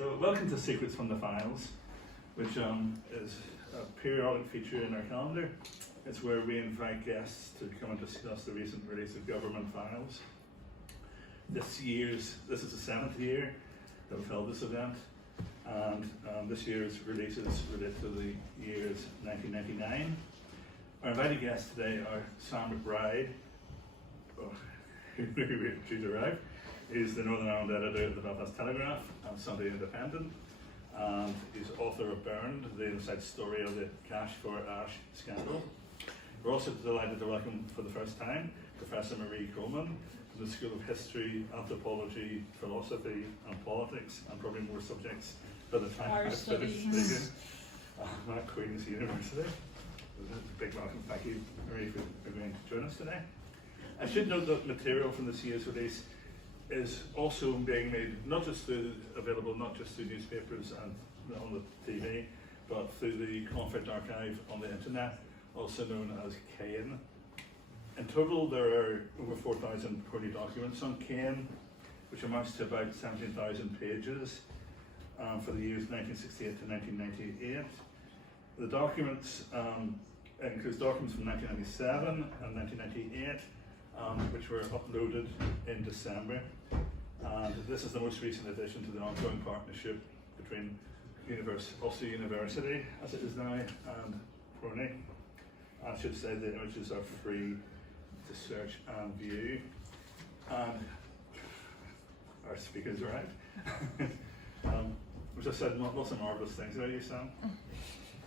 So welcome to Secrets from the Files, which is a periodic feature in our calendar. It's where we invite guests to come and discuss the recent release of government files. This is the 7th year that we've held this event, and this year's releases relate to the years 1999. Our invited guests today are Sam McBride, she's arrived. He's the Northern Ireland editor of the Belfast Telegraph and Sunday Independent, and he's author of Burned, the inside story of the Cash for Ash scandal. We're also delighted to welcome for the first time Professor Marie Coleman from the School of History, Anthropology, Philosophy and Politics, and probably more subjects by the time Our I've finished studies. speaking at Queen's University. A big welcome, thank you Marie for agreeing to join us today. I should note that material from this year's release is also being made available not just through newspapers and on the TV, but through the Conflict Archive on the internet, also known as CAIN. In total, there are over 4,000 PRONI documents on CAIN, which amounts to about 17,000 pages for the years 1968 to 1998. The documents includes documents from 1997 and 1998, which were uploaded in December. And this is the most recent addition to the ongoing partnership between Ulster University, as it is now, and PRONI. I should say the images are free to search and view. And our speakers arrived. Which I said lots of marvellous things about you, Sam.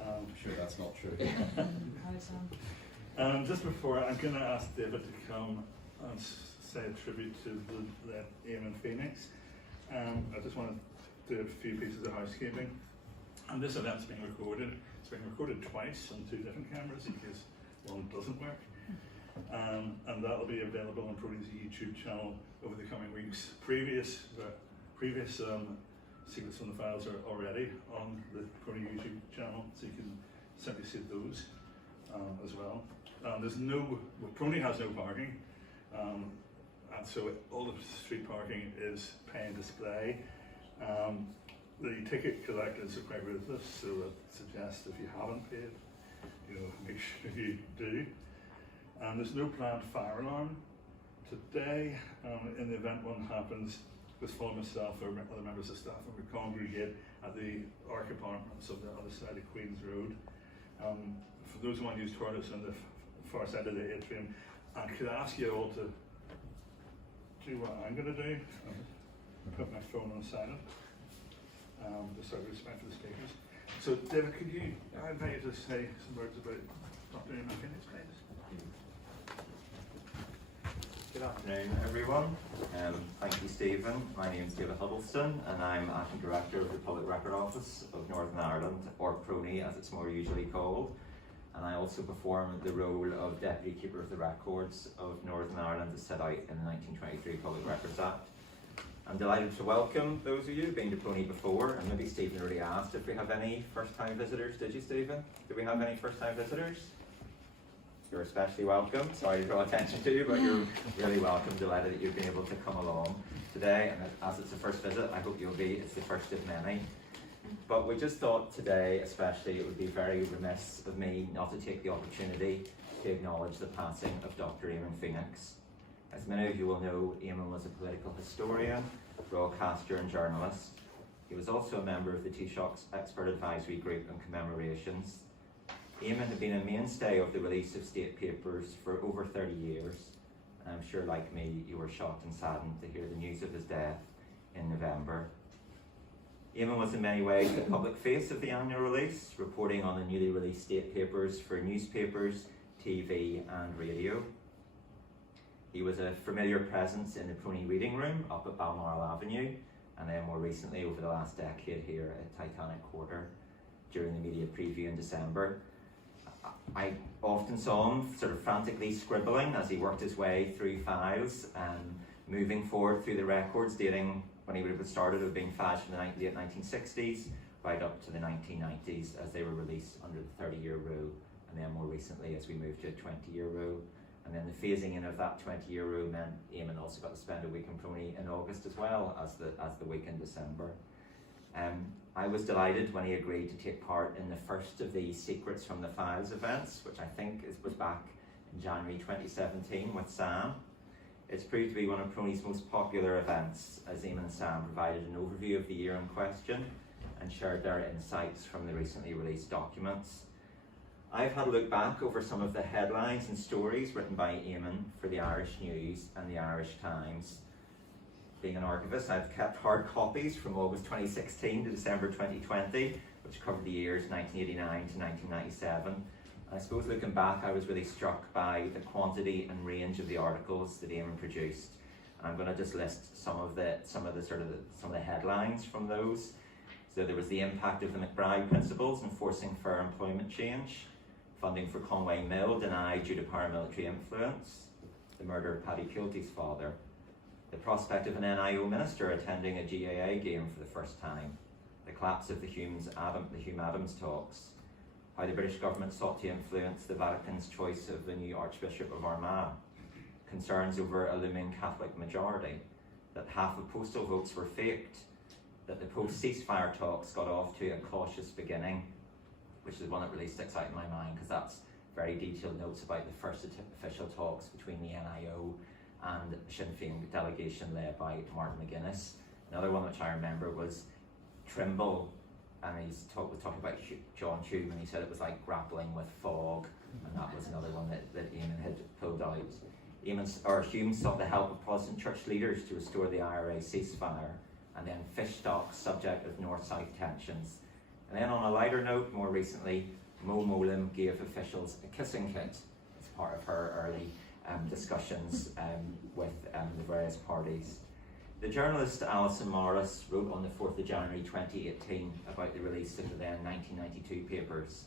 I'm sure that's not true. Hi, Sam. Just before, I'm going to ask David to come and say a tribute to the Eamon Phoenix. I just want to do a few pieces of housekeeping. And this event's being recorded. It's being recorded twice on 2 different cameras in case one doesn't work. And that'll be available on PRONI's YouTube channel over the coming weeks. Previous Secrets from the Files are already on the PRONI YouTube channel, so you can simply see those as well. PRONI has no parking, and so all the street parking is pay and display. The ticket collectors are quite ruthless, so I suggest if you haven't paid, make sure you do. There's no planned fire alarm today. In the event one happens, with former staff or other members of staff, and we congregate at the ARC apartments on the other side of Queen's Road. For those who want to use toilets on the far side of the atrium, and could I ask you all to do what I'm going to do? Put my phone on silent, just out of respect for the speakers. So David, I invite you to say some words about Dr. Eamon Phoenix, please. Good afternoon, everyone. Thank you, Stephen. My name is David Huddleston, and I'm Acting Director of the Public Record Office of Northern Ireland, or PRONI as it's more usually called. And I also perform the role of Deputy Keeper of the Records of Northern Ireland as set out in the 1923 Public Records Act. I'm delighted to welcome those of you who've been to PRONI before, and maybe Stephen already asked if we have any first-time visitors. Did you, Stephen? Do we have any first-time visitors? You're especially welcome. Sorry to draw attention to you, but you're really welcome. Delighted that you've been able to come along today. And as it's the first visit, I hope it's the first of many. But we just thought today, especially, it would be very remiss of me not to take the opportunity to acknowledge the passing of Dr. Eamon Phoenix. As many of you will know, Eamon was a political historian, broadcaster and journalist. He was also a member of the Taoiseach's Expert Advisory Group on Commemorations. Eamon had been a mainstay of the release of state papers for over 30 years. And I'm sure, like me, you were shocked and saddened to hear the news of his death in November. Eamon was in many ways the public face of the annual release, reporting on the newly released state papers for newspapers, TV and radio. He was a familiar presence in the PRONI reading room up at Balmoral Avenue, and then more recently over the last decade here at Titanic Quarter during the media preview in December. I often saw him sort of frantically scribbling as he worked his way through files and moving forward through the records dating when he would have started of being files from the late 1960s right up to the 1990s as they were released under the 30-year rule, and then more recently as we moved to a 20-year rule. And then the phasing in of that 20-year rule meant Eamon also got to spend a week in PRONI in August as well as the week in December. I was delighted when he agreed to take part in the first of the Secrets from the Files events, which I think was back in January 2017 with Sam. It's proved to be one of PRONI's most popular events, as Eamon and Sam provided an overview of the year in question and shared their insights from the recently released documents. I've had a look back over some of the headlines and stories written by Eamon for the Irish News and the Irish Times. Being an archivist, I've kept hard copies from August 2016 to December 2020, which covered the years 1989 to 1997. I suppose looking back, I was really struck by the quantity and range of the articles that Eamon produced. And I'm going to just list some of the headlines from those. So there was the impact of the McBride principles enforcing fair employment change, funding for Conway Mill denied due to paramilitary influence, the murder of Paddy Puelty's father, the prospect of an NIO minister attending a GAA game for the first time, the collapse of the Hume Adams talks, how the British government sought to influence the Vatican's choice of the new Archbishop of Armagh, concerns over a looming Catholic majority, that half of postal votes were faked, that the post-ceasefire talks got off to a cautious beginning, which is one that really sticks out in my mind because that's very detailed notes about the first official talks between the NIO and the Sinn Féin delegation led by Martin McGuinness. Another one which I remember was Trimble, and was talking about John Hume, and he said it was like grappling with fog, and that was another one that Eamon had pulled out. Hume sought the help of Protestant church leaders to restore the IRA ceasefire, and then fish stocks subject of north-south tensions. And then on a lighter note, more recently, Mo Molim gave officials a kissing kit as part of her early discussions with the various parties. The journalist Alison Morris wrote on the 4th of January 2018 about the release of the then 1992 papers.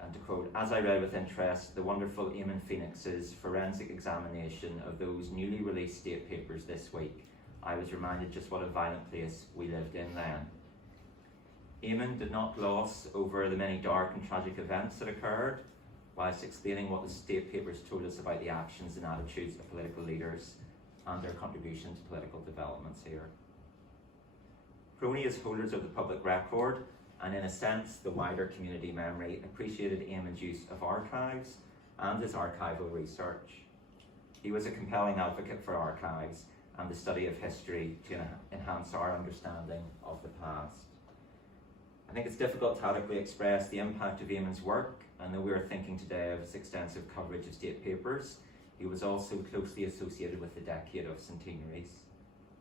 And to quote, "As I read with interest the wonderful Eamon Phoenix's forensic examination of those newly released state papers this week, I was reminded just what a violent place we lived in then." Eamon did not gloss over the many dark and tragic events that occurred, whilst explaining what the state papers told us about the actions and attitudes of political leaders and their contribution to political developments here. PRONI, as holders of the public record, and in a sense the wider community memory, appreciated Eamon's use of archives and his archival research. He was a compelling advocate for archives and the study of history to enhance our understanding of the past. I think it's difficult to adequately express the impact of Eamon's work, and though we are thinking today of his extensive coverage of state papers, he was also closely associated with the decade of centenaries,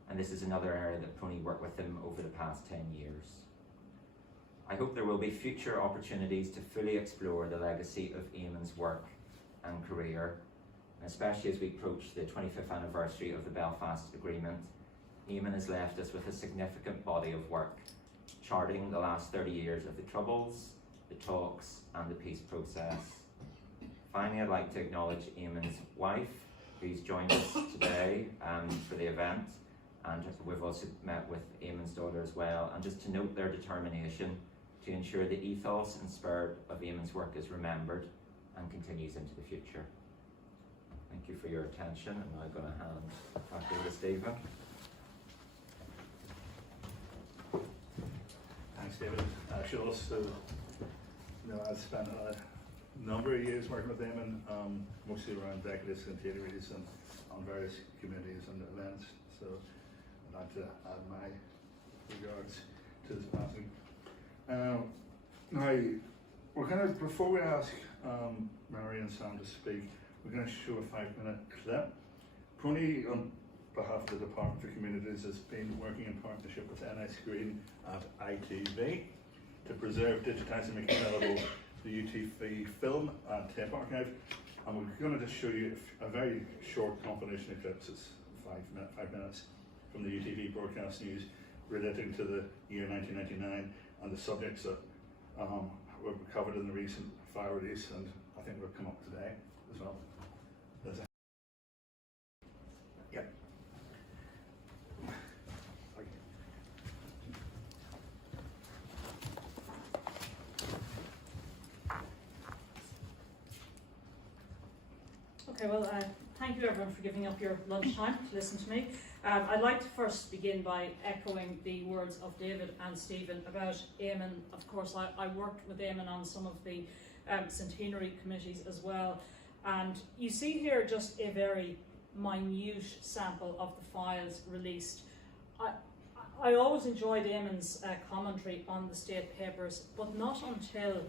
and this is another area that PRONI worked with him over the past 10 years. I hope there will be future opportunities to fully explore the legacy of Eamon's work and career, and especially as we approach the 25th anniversary of the Belfast Agreement. Eamon has left us with a significant body of work, charting the last 30 years of the Troubles, the talks, and the peace process. Finally, I'd like to acknowledge Eamon's wife, who's joined us today for the event, and we've also met with Eamon's daughter as well, and just to note their determination to ensure the ethos and spirit of Eamon's work is remembered and continues into the future. Thank you for your attention, and I'm going to hand back over to Stephen. Thanks, David. I should also, I've spent a number of years working with them, and mostly around decades and theories and on various committees and events. So I'd like to add my regards to this passing. Now, we're going to, before we ask Marie and Sam to speak, we're going to show a 5-minute clip. PRONI, on behalf of the Department for Communities, has been working in partnership with NI Screen at ITV to preserve, digitise and make available the UTV film and tape archive. And we're going to just show you a very short compilation of clips. It's 5 minutes from the UTV broadcast news relating to the year 1999 and the subjects that were covered in the recent file release, and I think will come up today as well. Yep. Okay, well, thank you everyone for giving up your lunchtime to listen to me. I'd like to first begin by echoing the words of David and Stephen about Eamon. Of course, I worked with Eamon on some of the centenary committees as well. And you see here just a very minute sample of the files released. I always enjoyed Eamon's commentary on the state papers, but not until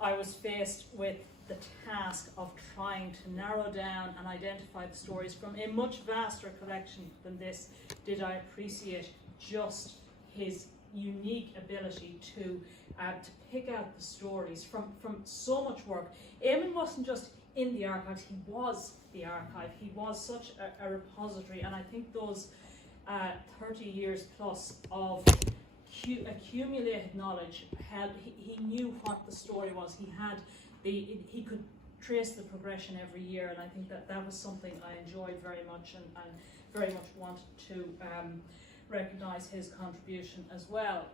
I was faced with the task of trying to narrow down and identify the stories from a much vaster collection than this did I appreciate just his unique ability to pick out the stories from so much work. Eamon wasn't just in the archives, he was the archive. He was such a repository, and I think those 30 years plus of accumulated knowledge he knew what the story was. He could trace the progression every year, and I think that was something I enjoyed very much, and very much wanted to recognise his contribution as well.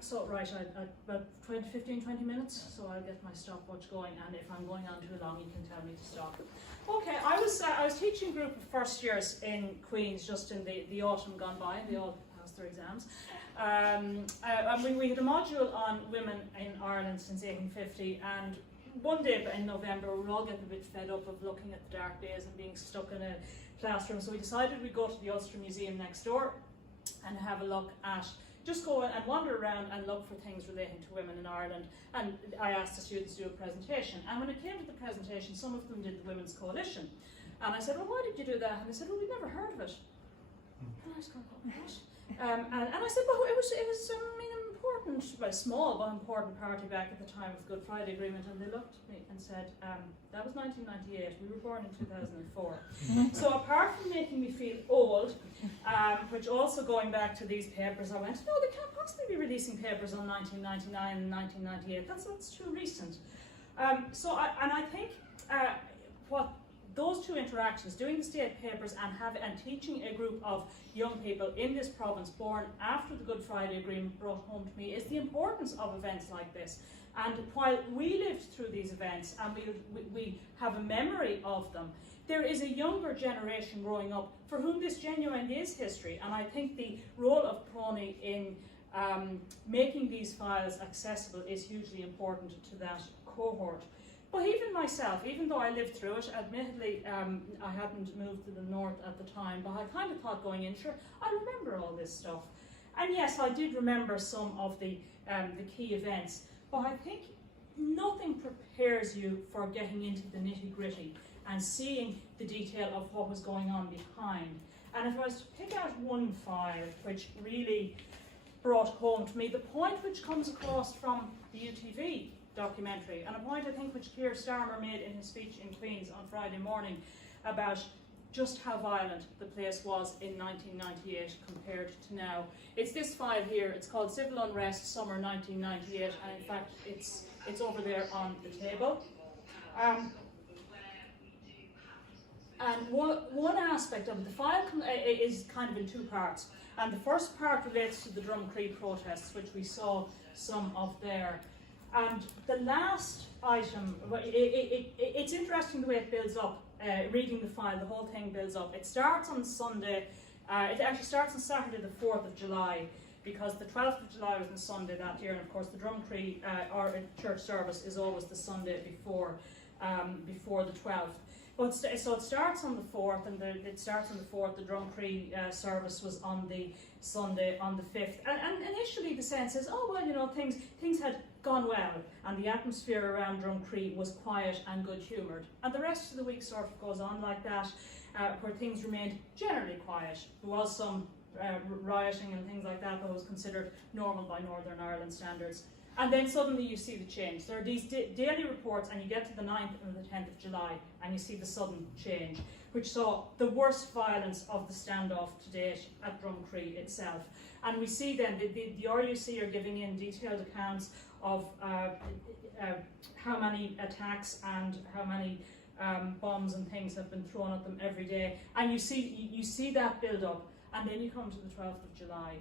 So right, about 15-20 minutes, so I'll get my stopwatch going, and if I'm going on too long, you can tell me to stop. Okay, I was teaching a group of first years in Queen's just in the autumn gone by, and they all passed their exams. We had a module on women in Ireland since 1850, and one day in November we were all getting a bit fed up of looking at the dark days and being stuck in a classroom, so we decided we'd go to the Ulster Museum next door and have a look at, just go and wander around and look for things relating to women in Ireland. And I asked the students to do a presentation, and when it came to the presentation, some of them did the Women's Coalition, and I said, well, why did you do that? And they said, well, we'd never heard of it. And I was going, what? And I said, well, it was important, well, small but important party back at the time of the Good Friday Agreement, and they looked at me and said, that was 1998, we were born in 2004. So apart from making me feel old, which also going back to these papers, I went, no, they can't possibly be releasing papers on 1999 and 1998, that's too recent. I think what those two interactions, doing the state papers and teaching a group of young people in this province born after the Good Friday Agreement, brought home to me is the importance of events like this. And while we lived through these events and we have a memory of them, there is a younger generation growing up for whom this genuinely is history. And I think the role of PRONI in making these files accessible is hugely important to that cohort. But even myself, even though I lived through it, admittedly I hadn't moved to the north at the time, but I kind of thought going in, sure, I remember all this stuff. And yes, I did remember some of the key events, but I think nothing prepares you for getting into the nitty-gritty and seeing the detail of what was going on behind. And if I was to pick out one file which really brought home to me the point which comes across from the UTV documentary, and a point I think which Keir Starmer made in his speech in Queen's on Friday morning about just how violent the place was in 1998 compared to now. It's this file here, it's called Civil Unrest Summer 1998, and in fact it's over there on the table. And one aspect of the file is kind of in two parts, and the first part relates to the Drumcree protests, which we saw some of there. And the last item, it's interesting the way it builds up, reading the file, the whole thing builds up. It starts on Sunday, it actually starts on Saturday the 4th of July, because the 12th of July was on Sunday that year, and of course the Drumcree church service is always the Sunday before the 12th. But so it starts on the 4th, and the Drumcree service was on the Sunday on the 5th. And initially the sense is, oh well, you know, things had gone well, and the atmosphere around Drumcree was quiet and good-humoured. And the rest of the week sort of goes on like that, where things remained generally quiet. There was some rioting and things like that, but was considered normal by Northern Ireland standards. And then suddenly you see the change. There are these daily reports, and you get to the 9th and the 10th of July, and you see the sudden change, which saw the worst violence of the standoff to date at Drumcree itself. And we see then the RUC are giving in detailed accounts of how many attacks and how many bombs and things have been thrown at them every day. And you see that build up, and then you come to the 12th of July.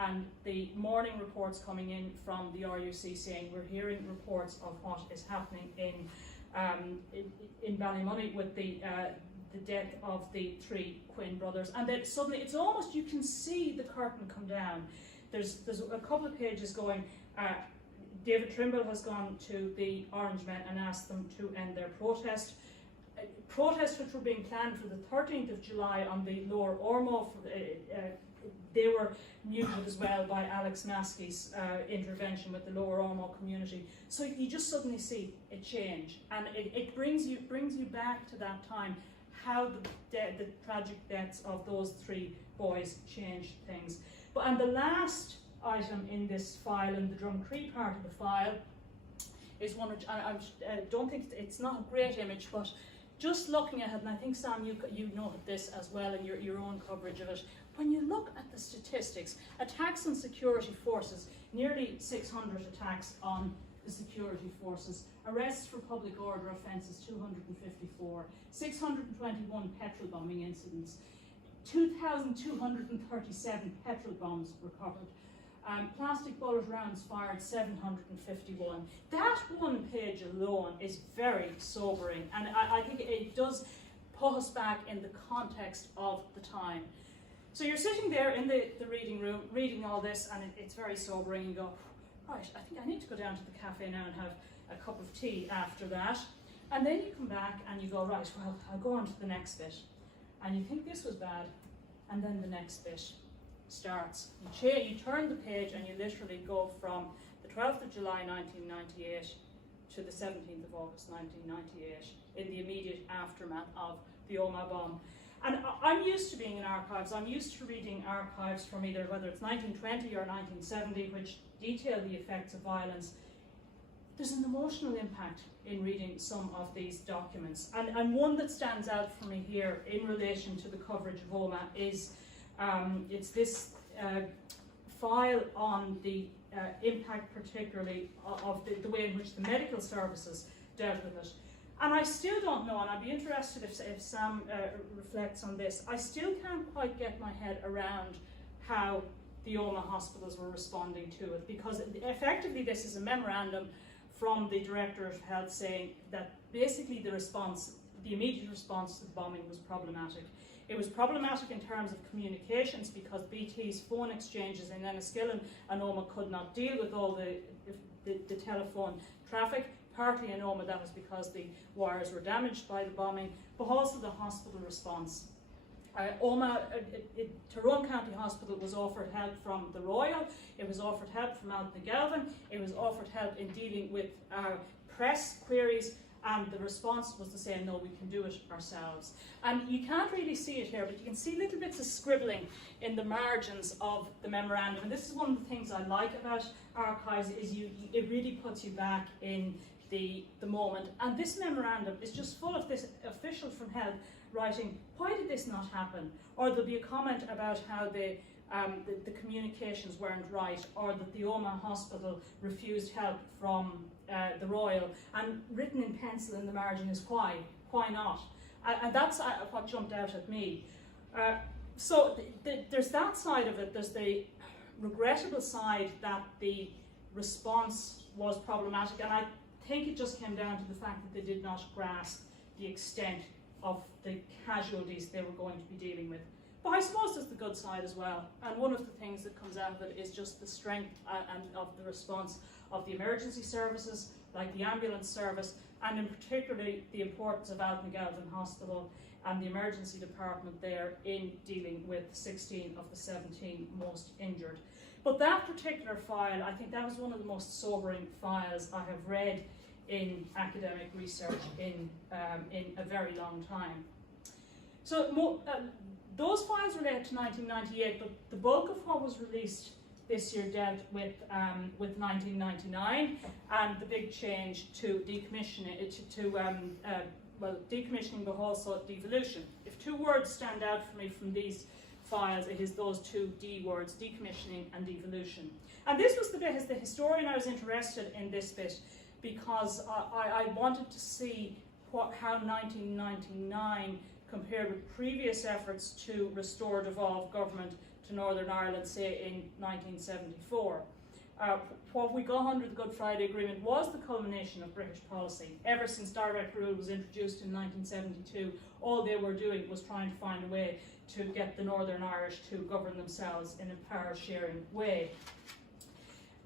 And the morning reports coming in from the RUC saying we're hearing reports of what is happening in Ballymoney with the the death of the three Quinn brothers. And then suddenly, it's almost, you can see the curtain come down. There's a couple of pages going, David Trimble has gone to the Orange Men and asked them to end their protest. Protests which were being planned for the 13th of July on the Lower Ormo, they were muted as well by Alex Maskey's intervention with the Lower Ormo community. So you just suddenly see a change, and it brings you back to that time, how the tragic deaths of those three boys changed things. And the last item in this file, in the Drumcree part of the file, is one which I don't think, it's not a great image, but just looking at it, and I think, Sam, you noted this as well in your own coverage of it, when you look at the statistics, attacks on security forces, nearly 600 attacks on the security forces, arrests for public order offences 254, 621 petrol bombing incidents, 2,237 petrol bombs recovered, plastic bullet rounds fired 751. That one page alone is very sobering, and I think it does put us back in the context of the time. So you're sitting there in the reading room, reading all this, and it's very sobering. You go, right, I think I need to go down to the cafe now and have a cup of tea after that. And then you come back and you go, right, well, I'll go on to the next bit. And you think this was bad, and then the next bit starts. You turn the page and you literally go from the 12th of July 1998 to the 17th of August 1998 in the immediate aftermath of the Omagh bomb. And I'm used to being in archives. I'm used to reading archives from either whether it's 1920 or 1970, which detail the effects of violence. There's an emotional impact in reading some of these documents. And one that stands out for me here in relation to the coverage of Omagh is it's this file on the impact particularly of the way in which the medical services dealt with it. And I still don't know, and I'd be interested if Sam reflects on this, I still can't quite get my head around how the Omagh hospitals were responding to it, because effectively this is a memorandum from the Director of Health saying that basically the immediate response to the bombing was problematic. It was problematic in terms of communications because BT's phone exchanges in Enniskillen and Omagh could not deal with all the telephone traffic. Partly in Omagh that was because the wires were damaged by the bombing, but also the hospital response. Tyrone County Hospital was offered help from the Royal, it was offered help from Galvin, it was offered help in dealing with press queries, and the response was to say, no, we can do it ourselves. And you can't really see it here, but you can see little bits of scribbling in the margins of the memorandum. And this is one of the things I like about archives, is it really puts you back in the moment. And this memorandum is just full of this official from health writing, why did this not happen? Or there'll be a comment about how the communications weren't right, or that the Omagh Hospital refused help from the Royal, and written in pencil in the margin is why not? And that's what jumped out at me. So there's that side of it. There's the regrettable side that the response was problematic, and I think it just came down to the fact that they did not grasp the extent of the casualties they were going to be dealing with. But I suppose there's the good side as well, and one of the things that comes out of it is just the strength and of the response of the emergency services, like the ambulance service, and in particularly the importance of Galvin Hospital and the emergency department there in dealing with 16 of the 17 most injured. But that particular file, I think that was one of the most sobering files I have read in academic research in a very long time. So those files relate to 1998, but the bulk of what was released this year dealt with 1999 and the big change to decommissioning, decommissioning, but also devolution. If two words stand out for me from these files, it is those two D words, decommissioning and devolution. And this was the bit, as the historian, I was interested in this bit because I wanted to see how 1999 compared with previous efforts to restore devolved government to Northern Ireland, say in 1974. what we got under the Good Friday Agreement was the culmination of British policy. Ever since direct rule was introduced in 1972, all they were doing was trying to find a way to get the Northern Irish to govern themselves in a power-sharing way.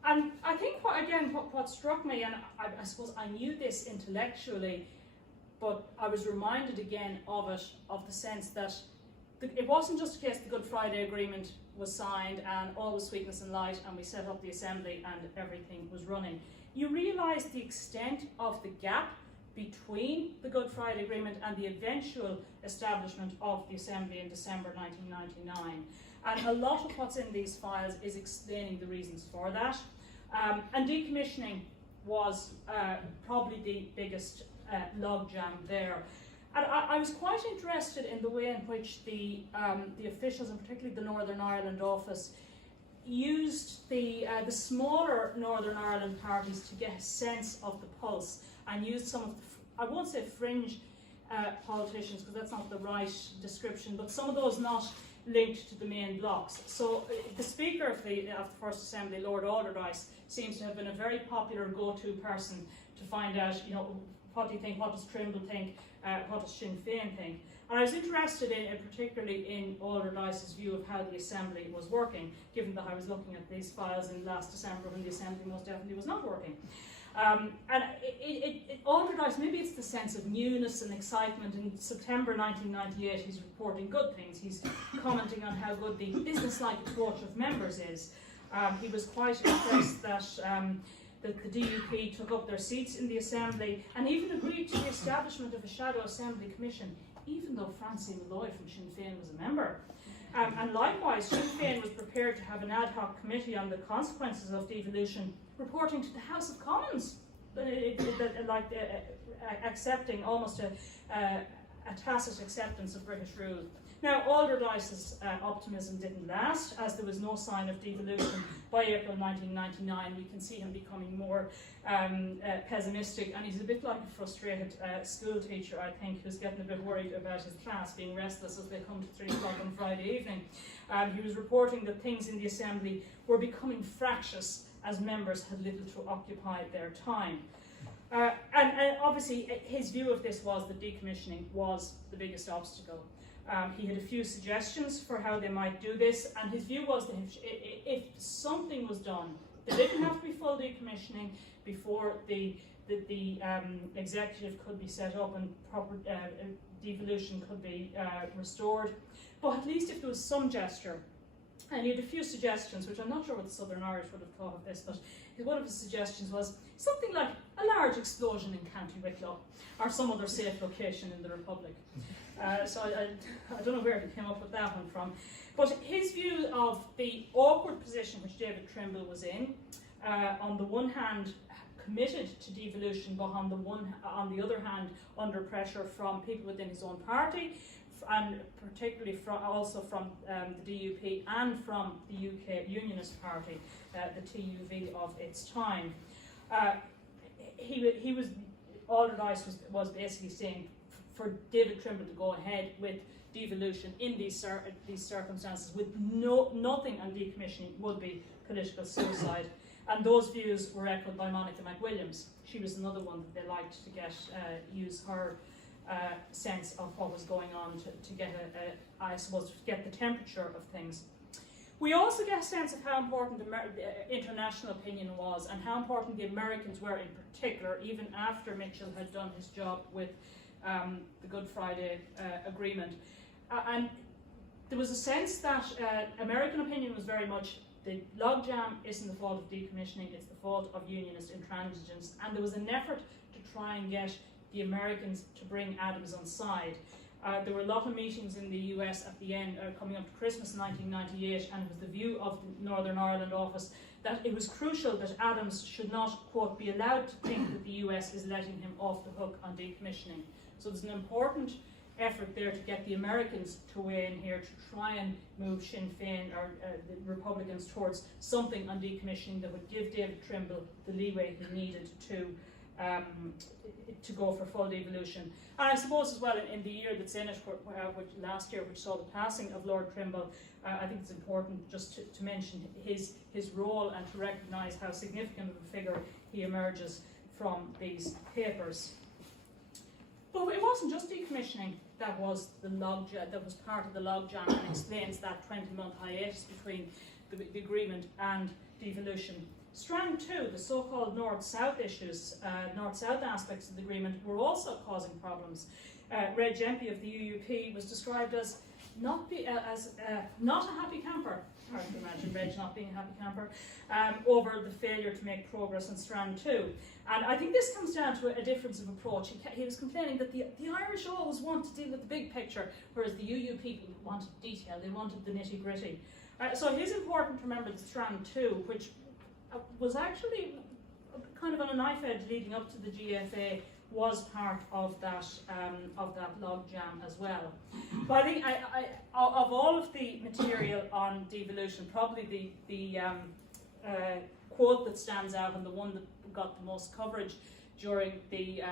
And I think, what struck me, and I suppose I knew this intellectually, but I was reminded again of it, of the sense that it wasn't just a case the Good Friday Agreement was signed and all was sweetness and light and we set up the Assembly and everything was running. You realise the extent of the gap between the Good Friday Agreement and the eventual establishment of the Assembly in December 1999. And a lot of what's in these files is explaining the reasons for that. And decommissioning was probably the biggest logjam there. And I was quite interested in the way in which the officials, and particularly the Northern Ireland office, used the smaller Northern Ireland parties to get a sense of the pulse, and used some of the, I won't say fringe politicians, because that's not the right description, but some of those not linked to the main blocks. So the Speaker of the First Assembly, Lord Alderdice, seems to have been a very popular go-to person to find out, what do you think, what does Trimble think, what does Sinn Féin think. And I was interested particularly in Alderdice's view of how the Assembly was working, given that I was looking at these files in last December when the Assembly most definitely was not working. And Alderdice, maybe it's the sense of newness and excitement. In September 1998, he's reporting good things. He's commenting on how good the business-like approach of members is. He was quite impressed that the DUP took up their seats in the Assembly and even agreed to the establishment of a shadow Assembly Commission, even though Francine Malloy from Sinn Féin was a member. And likewise, Sinn Féin was prepared to have an ad hoc committee on the consequences of devolution, reporting to the House of Commons, accepting almost a tacit acceptance of British rule. Now, Alderdice's optimism didn't last, as there was no sign of devolution by April 1999. We can see him becoming more pessimistic, and he's a bit like a frustrated school teacher, I think, who's getting a bit worried about his class being restless as they come to 3 o'clock on Friday evening. He was reporting that things in the Assembly were becoming fractious as members had little to occupy their time. And obviously his view of this was that decommissioning was the biggest obstacle. He had a few suggestions for how they might do this, and his view was that if something was done, there didn't have to be full decommissioning before the executive could be set up and proper devolution could be restored, but at least if there was some gesture. And he had a few suggestions, which I'm not sure what the Southern Irish would have thought of this, but one of his suggestions was something like a large explosion in County Wicklow, or some other safe location in the Republic. So I don't know where he came up with that one from. But his view of the awkward position which David Trimble was in, on the one hand committed to devolution, but on the other hand under pressure from people within his own party, and particularly also from the DUP and from the UK Unionist Party, the TUV of its time. Alderdice was basically saying for David Trimble to go ahead with devolution in these circumstances with nothing on decommissioning would be political suicide. And those views were echoed by Monica McWilliams. She was another one that they liked to get use her sense of what was going on to get I suppose to get the temperature of things. We also get a sense of how important international opinion was, and how important the Americans were in particular, even after Mitchell had done his job with the Good Friday Agreement. And there was a sense that American opinion was very much the logjam isn't the fault of decommissioning, it's the fault of unionist intransigence, and there was an effort to try and get the Americans to bring Adams on side. There were a lot of meetings in the US at the end, coming up to Christmas 1998, and it was the view of the Northern Ireland office that it was crucial that Adams should not, quote, be allowed to think that the US is letting him off the hook on decommissioning. So there's an important effort there to get the Americans to weigh in here to try and move Sinn Féin or the Republicans towards something on decommissioning that would give David Trimble the leeway he needed to to go for full devolution. And I suppose as well in the year that's in it, which last year, which saw the passing of Lord Trimble, I think it's important just to mention his role and to recognise how significant of a figure he emerges from these papers. But it wasn't just decommissioning that was part of the logjam and explains that 20-month hiatus between the agreement and devolution. Strand 2, the so-called North-South issues, North-South aspects of the agreement were also causing problems. Reg Empey of the UUP was described as not a happy camper. Hard to imagine Reg not being a happy camper, over the failure to make progress on Strand 2. And I think this comes down to a difference of approach. He was complaining that the Irish always want to deal with the big picture, whereas the UUP people wanted detail, they wanted the nitty-gritty. So it is important to remember that Strand 2, which was actually kind of on a knife edge leading up to the GFA, was part of that logjam as well. But I think of all of the material on devolution, probably the quote that stands out and the one that got the most coverage during the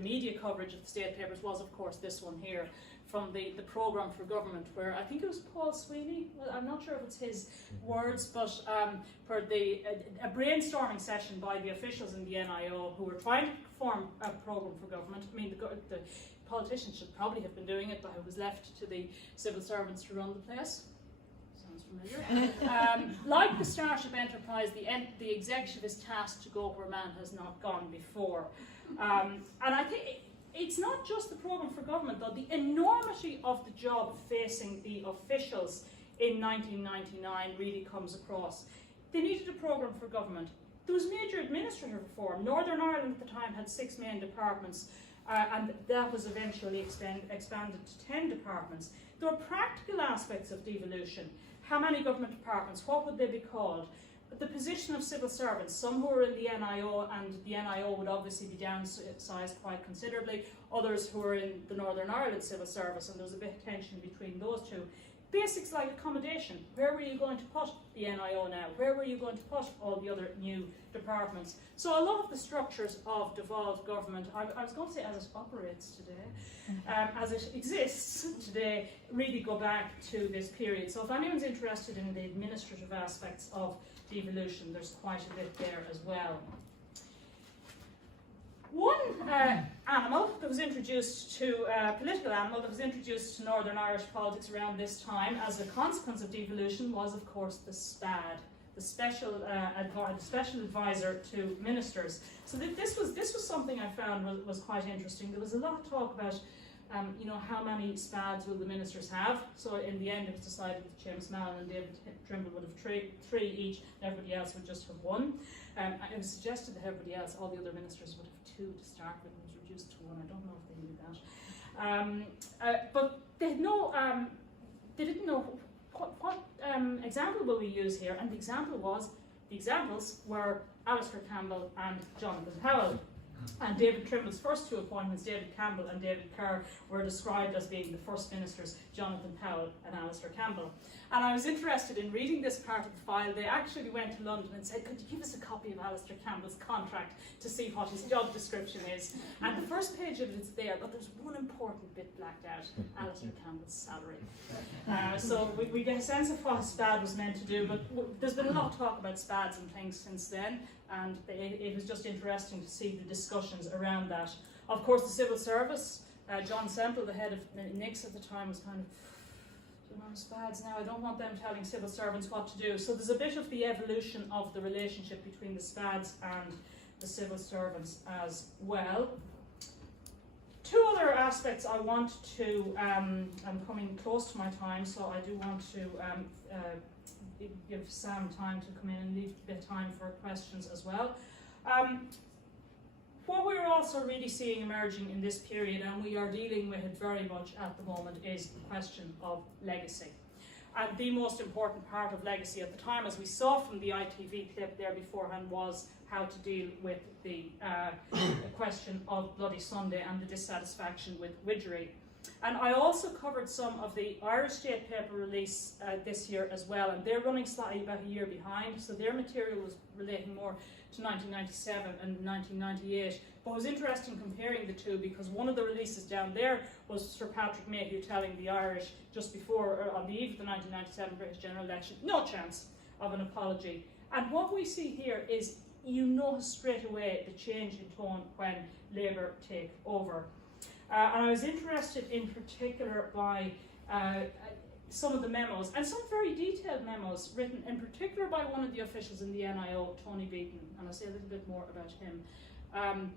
media coverage of the state papers was, of course, this one here from the Programme for Government, where I think it was Paul Sweeney, I'm not sure if it's his words, but for a brainstorming session by the officials in the NIO who were trying to form a programme for government. I mean, the politicians should probably have been doing it, but it was left to the civil servants to run the place. Sounds familiar. Like the Starship Enterprise, the executive is tasked to go where man has not gone before. And I think it's not just the programme for government, though. The enormity of the job facing the officials in 1999 really comes across. They needed a programme for government. There was major administrative reform. Northern Ireland at the time had 6 main departments, and that was eventually expanded to 10 departments. There were practical aspects of devolution. How many government departments? What would they be called? The position of civil servants, some who were in the NIO, and the NIO would obviously be downsized quite considerably, others who were in the Northern Ireland civil service, and there was a bit of tension between those two. Basics like accommodation. Where were you going to put the NIO now? Where were you going to put all the other new departments? So a lot of the structures of devolved government, I was going to say as it operates today, as it exists today, really go back to this period. So if anyone's interested in the administrative aspects of devolution, there's quite a bit there as well. One animal that was introduced to, political animal that was introduced to Northern Irish politics around this time as a consequence of devolution was, of course, the SPAD, the special advisor to ministers. So this was something I found was quite interesting. There was a lot of talk about how many SPADs will the ministers have? So in the end, it was decided that James Mallon and David Trimble would have three each, and everybody else would just have one. It was suggested that everybody else, all the other ministers, would have 2 to start with. It was reduced to 1. I don't know if they knew that. But they had no, they didn't know what example will we use here, and the examples were Alistair Campbell and Jonathan Powell. And David Trimble's first 2 appointments, David Campbell and David Kerr, were described as being the first ministers, Jonathan Powell and Alistair Campbell. And I was interested in reading this part of the file. They actually went to London and said, could you give us a copy of Alistair Campbell's contract to see what his job description is? And the first page of it is there, but there's one important bit blacked out, Alistair Campbell's salary. So we get a sense of what SPAD was meant to do, but there's been a lot of talk about SPADs and things since then, and it was just interesting to see the discussions around that. Of course, the civil service, John Semple, the head of NICS at the time, was kind of, SPADs now, I don't want them telling civil servants what to do. So there's a bit of the evolution of the relationship between the SPADs and the civil servants as well. 2 other aspects I want to, I'm coming close to my time, so I do want to give Sam time to come in and leave a bit of time for questions as well. What we're also really seeing emerging in this period, and we are dealing with it very much at the moment, is the question of legacy. And the most important part of legacy at the time, as we saw from the ITV clip there beforehand, was how to deal with the question of Bloody Sunday and the dissatisfaction with Widgery. And I also covered some of the Irish State Paper release this year as well, and they're running slightly about a year behind, so their material was relating more to 1997 and 1998. But it was interesting comparing the two, because one of the releases down there was Sir Patrick Mayhew telling the Irish just before, or on the eve of the 1997 British general election, no chance of an apology. And what we see here is, you notice straight away the change in tone when Labour take over. And I was interested in particular by some of the memos, and some very detailed memos written in particular by one of the officials in the NIO, Tony Beaton, and I'll say a little bit more about him.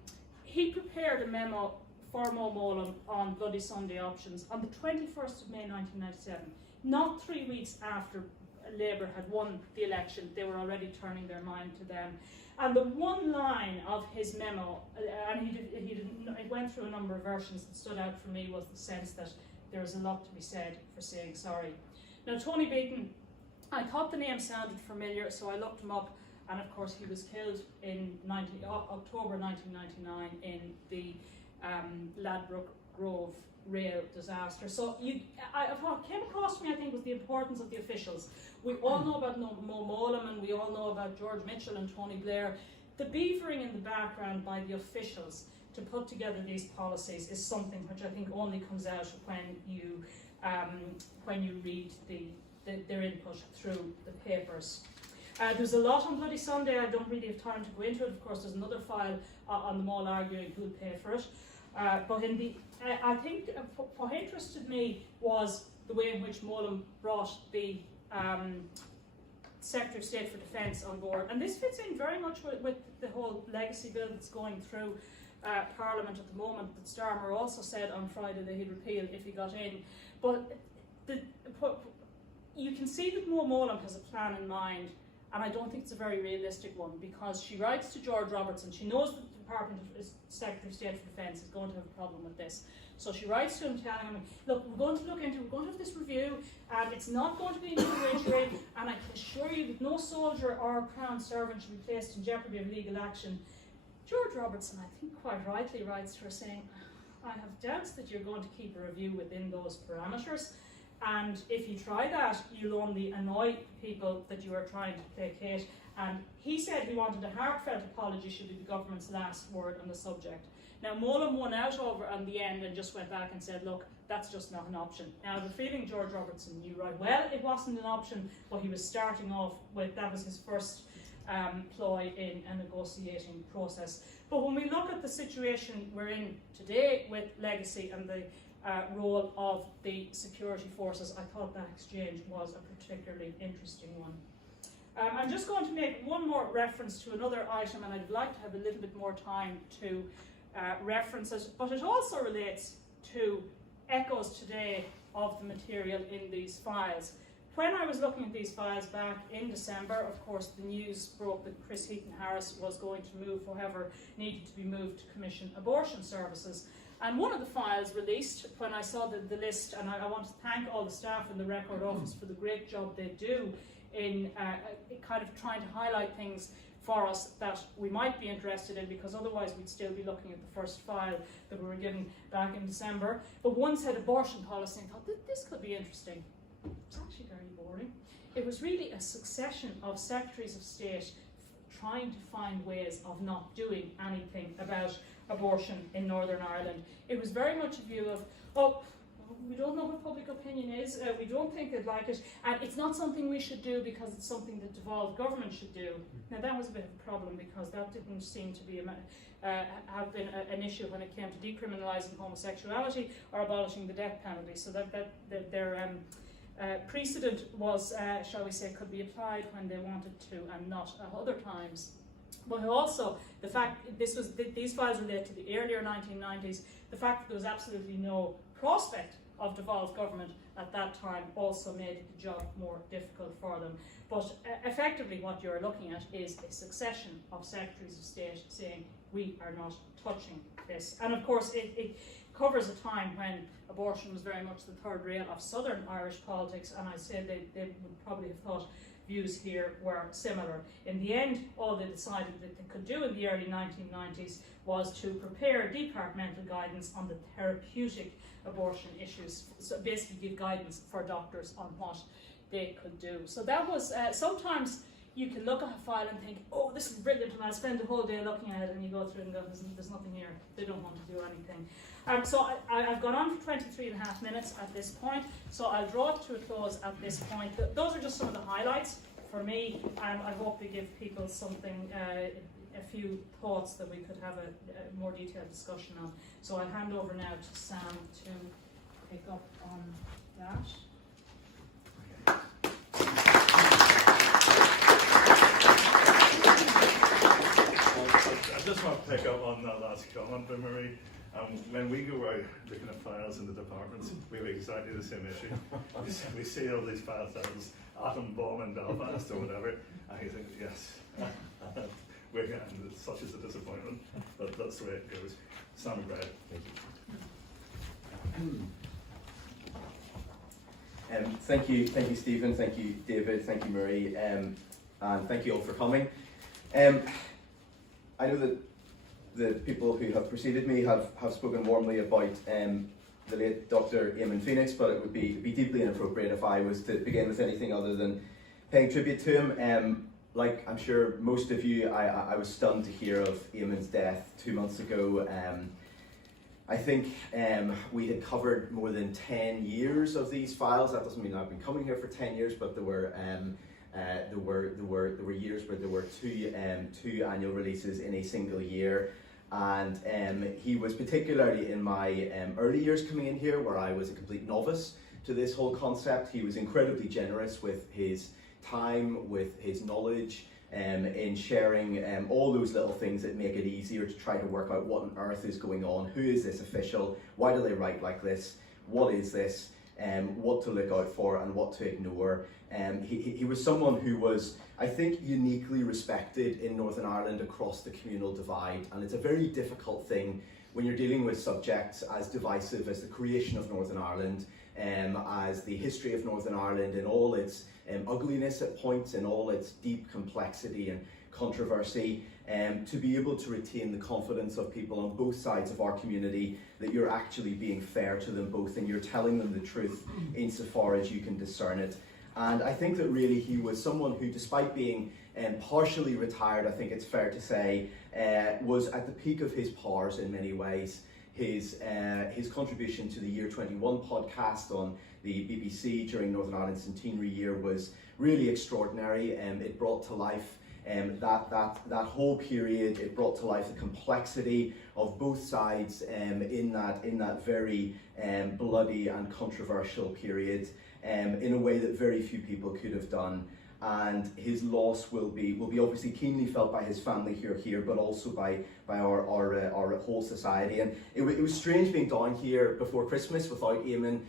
He prepared a memo for Mo Mowlam on Bloody Sunday options on the 21st of May 1997, not 3 weeks after Labour had won the election. They were already turning their mind to them. And the one line of his memo, and he went through a number of versions that stood out for me, was the sense that there is a lot to be said for saying sorry. Now, Tony Beaton, I thought the name sounded familiar, so I looked him up, and of course he was killed in October 1999 in the Ladbroke Grove rail disaster. So what came across to me, I think, was the importance of the officials. We all know about Mo Mowlam, and we all know about George Mitchell and Tony Blair. The beavering in the background by the officials to put together these policies is something which I think only comes out when you read their input through the papers. There's a lot on Bloody Sunday. I don't really have time to go into it. Of course, there's another file on them all arguing who'll pay for it. But I think what interested me was the way in which Mowlam brought the Secretary of State for Defence on board. And this fits in very much with the whole legacy bill that's going through Parliament at the moment, that Starmer also said on Friday that he'd repeal if he got in. But you can see that Mo Mowlam has a plan in mind, and I don't think it's a very realistic one, because she writes to George Robertson. She knows that the Department of Secretary of State for Defence is going to have a problem with this. So she writes to him telling him, look, we're going to have this review, and it's not going to be a new injury, and I can assure you that no soldier or Crown servant should be placed in jeopardy of legal action. George Robertson, I think quite rightly, writes to her saying, I have doubts that you're going to keep a review within those parameters, and if you try that, you'll only annoy people that you are trying to placate. And he said he wanted a heartfelt apology should be the government's last word on the subject. Now, Mowlam won out over on the end and just went back and said, look, that's just not an option. Now, I have a feeling George Robertson knew right well it wasn't an option, but he was starting off with, that was his first ploy in a negotiating process. But when we look at the situation we're in today with legacy and the role of the security forces, I thought that exchange was a particularly interesting one. I'm just going to make one more reference to another item, and I'd like to have a little bit more time to reference it, but it also relates to echoes today of the material in these files. When I was looking at these files back in December, of course, the news broke that Chris Heaton-Harris was going to move whoever needed to be moved to commission abortion services. And one of the files released, when I saw the list, and I want to thank all the staff in the Record Office for the great job they do in kind of trying to highlight things for us that we might be interested in, because otherwise we'd still be looking at the first file that we were given back in December. But one said abortion policy, and I thought this could be interesting. It's actually very boring. It was really a succession of Secretaries of State trying to find ways of not doing anything about abortion in Northern Ireland. It was very much a view of, oh, we don't know what public opinion is, we don't think they'd like it, and it's not something we should do because it's something that devolved government should do. Now that was a bit of a problem, because that didn't seem to be have been an issue when it came to decriminalising homosexuality or abolishing the death penalty. So their precedent was, shall we say, could be applied when they wanted to and not at other times. But also the fact these files relate to the earlier 1990s, the fact that there was absolutely no prospect of devolved government at that time also made the job more difficult for them. But effectively what you're looking at is a succession of Secretaries of State saying, we are not touching this. And of course it covers a time when abortion was very much the third rail of Southern Irish politics, and I say they would probably have thought views here were similar. In the end, all they decided that they could do in the early 1990s was to prepare departmental guidance on the therapeutic abortion issues, so basically give guidance for doctors on what they could do. So that was, sometimes you can look at a file and think, oh, this is brilliant, and I'll spend the whole day looking at it, and you go through and go, there's nothing here. They don't want to do anything. So I've gone on for 23.5 minutes at this point, so I'll draw it to a close at this point. Those are just some of the highlights for me, and I hope they give people something, a few thoughts that we could have a more detailed discussion on. So I'll hand over now to Sam to pick up on that. I just want to pick up on that last comment by Marie. When we go out looking at files in the departments, we have exactly the same issue. We see all these files as atom bomb in Belfast or whatever, and you think, yes, such is a disappointment, but that's the way it goes. Sam McBride. Thank you, Stephen. Thank you, David. Thank you, Marie, and thank you all for coming. I know that the people who have preceded me have spoken warmly about the late Dr. Eamon Phoenix, but it would be deeply inappropriate if I was to begin with anything other than paying tribute to him. Like I'm sure most of you, I was stunned to hear of Eamon's death 2 months ago. I think we had covered more than 10 years of these files. That doesn't mean I've been coming here for 10 years, but there were years where there were two annual releases in a single year, and he was particularly in my early years coming in here, where I was a complete novice to this whole concept. He was incredibly generous with his time, with his knowledge, in sharing all those little things that make it easier to try to work out what on earth is going on. Who is this official? Why do they write like this? What is this? What to look out for and what to ignore. He was someone who was, I think, uniquely respected in Northern Ireland across the communal divide, and it's a very difficult thing when you're dealing with subjects as divisive as the creation of Northern Ireland, as the history of Northern Ireland in all its ugliness at points, in all its deep complexity and controversy, to be able to retain the confidence of people on both sides of our community, that you're actually being fair to them both and you're telling them the truth insofar as you can discern it. And I think that really he was someone who, despite being partially retired, I think it's fair to say, was at the peak of his powers in many ways. His contribution to the Year 21 podcast on the BBC during Northern Ireland's centenary year was really extraordinary. It brought to life that whole period. It brought to life the complexity of both sides in that very bloody and controversial period, in a way that very few people could have done. And his loss will be obviously keenly felt by his family here, but also by our whole society. And it was strange being down here before Christmas without Eamon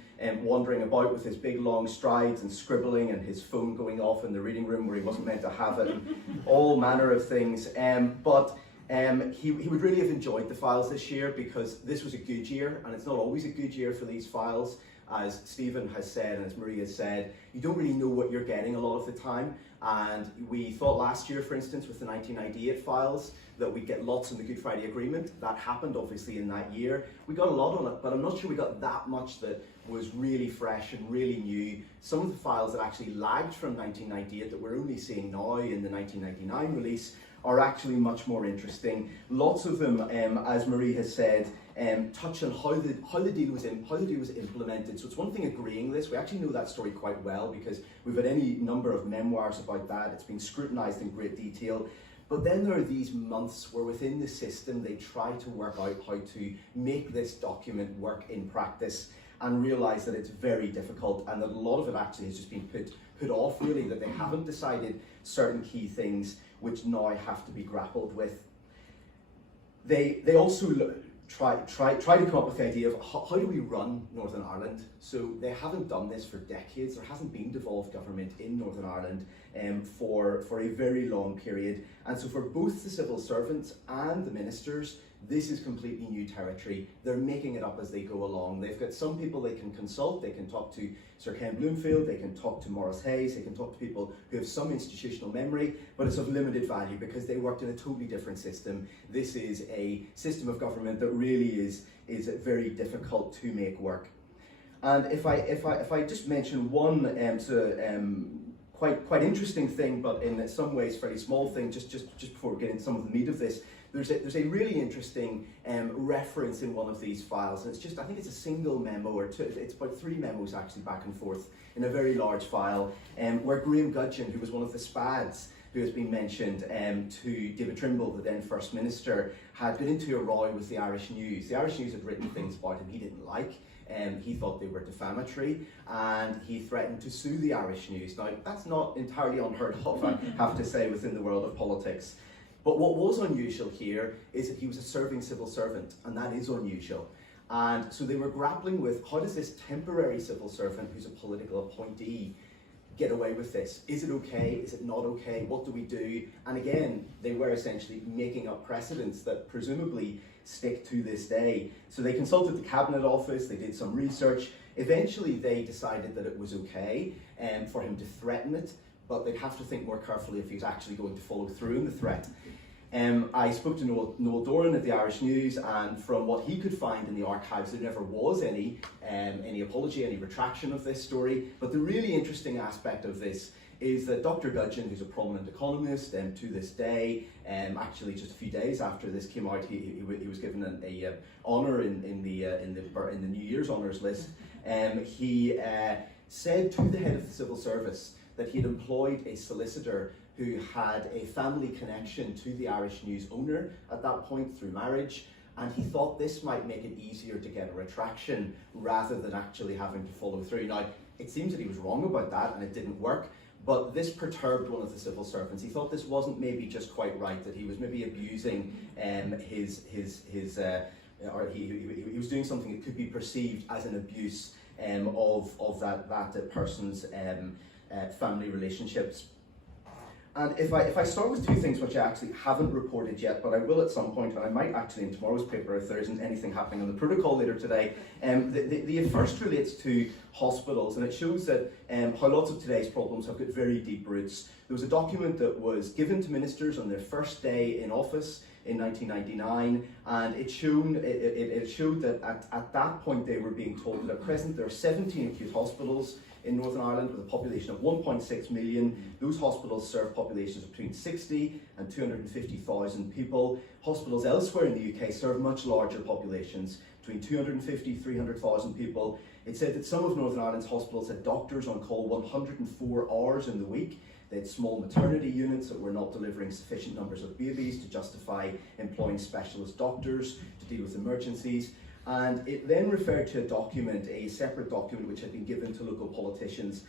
wandering about with his big long strides and scribbling and his phone going off in the reading room where he wasn't meant to have it, and all manner of things. But he would really have enjoyed the files this year, because this was a good year, and it's not always a good year for these files. As Stephen has said and as Marie has said, you don't really know what you're getting a lot of the time. And we thought last year, for instance, with the 1998 files, that we'd get lots in the Good Friday Agreement. That happened obviously in that year. We got a lot on it, but I'm not sure we got that much that was really fresh and really new. Some of the files that actually lagged from 1998 that we're only seeing now in the 1999 release are actually much more interesting. Lots of them, as Marie has said, touch on how the deal was implemented. So it's one thing agreeing this. We actually know that story quite well because we've had any number of memoirs about that. It's been scrutinised in great detail. But then there are these months where within the system they try to work out how to make this document work in practice, and realise that it's very difficult, and that a lot of it actually has just been put off, really, that they haven't decided certain key things which now have to be grappled with. They also try to come up with the idea of how do we run Northern Ireland. So they haven't done this for decades. There hasn't been devolved government in Northern Ireland for a very long period. And so for both the civil servants and the ministers, this is completely new territory. They're making it up as they go along. They've got some people they can consult. They can talk to Sir Ken Bloomfield, they can talk to Maurice Hayes, they can talk to people who have some institutional memory, but it's of limited value because they worked in a totally different system. This is a system of government that really is very difficult to make work. And if I just mention one quite interesting thing, but in some ways fairly small thing, just before we get into some of the meat of this, there's a really interesting reference in one of these files, and I think it's a single memo, or two, it's about 3 memos actually back and forth in a very large file, where Graham Gudgeon, who was one of the SPADs who has been mentioned, to David Trimble, the then First Minister, had got into a row with the Irish News. The Irish News had written things about him he didn't like. He thought they were defamatory, and he threatened to sue the Irish News. Now, that's not entirely unheard of, I have to say, within the world of politics. But what was unusual here is that he was a serving civil servant, and that is unusual. And so they were grappling with, how does this temporary civil servant, who's a political appointee, get away with this? Is it okay? Is it not okay? What do we do? And again, they were essentially making up precedents that presumably stick to this day. So they consulted the Cabinet Office, they did some research. Eventually they decided that it was okay for him to threaten it, but they'd have to think more carefully if he was actually going to follow through in the threat. I spoke to Noel Doran at the Irish News, and from what he could find in the archives, there never was any apology, any retraction of this story. But the really interesting aspect of this is that Dr. Gudgeon, who's a prominent economist, to this day, actually just a few days after this came out, he was given an honour in the New Year's honours list. He said to the head of the civil service that he had employed a solicitor who had a family connection to the Irish News owner at that point through marriage, and he thought this might make it easier to get a retraction rather than actually having to follow through. Now, it seems that he was wrong about that and it didn't work, but this perturbed one of the civil servants. He thought this wasn't maybe just quite right, that he was maybe abusing or he was doing something that could be perceived as an abuse of that person's family relationships. And if I start with 2 things which I actually haven't reported yet, but I will at some point, and I might actually in tomorrow's paper if there isn't anything happening on the protocol later today. The first relates to hospitals, and it shows that how lots of today's problems have got very deep roots. There was a document that was given to ministers on their first day in office in 1999, and it showed that at that point they were being told that at present there are 17 acute hospitals in Northern Ireland with a population of 1.6 million. Those hospitals serve populations of between 60 and 250,000 people. Hospitals elsewhere in the UK serve much larger populations, between 250, 300,000 people. It said that some of Northern Ireland's hospitals had doctors on call 104 hours in the week. They had small maternity units that were not delivering sufficient numbers of babies to justify employing specialist doctors to deal with emergencies. And it then referred to a document, a separate document which had been given to local politicians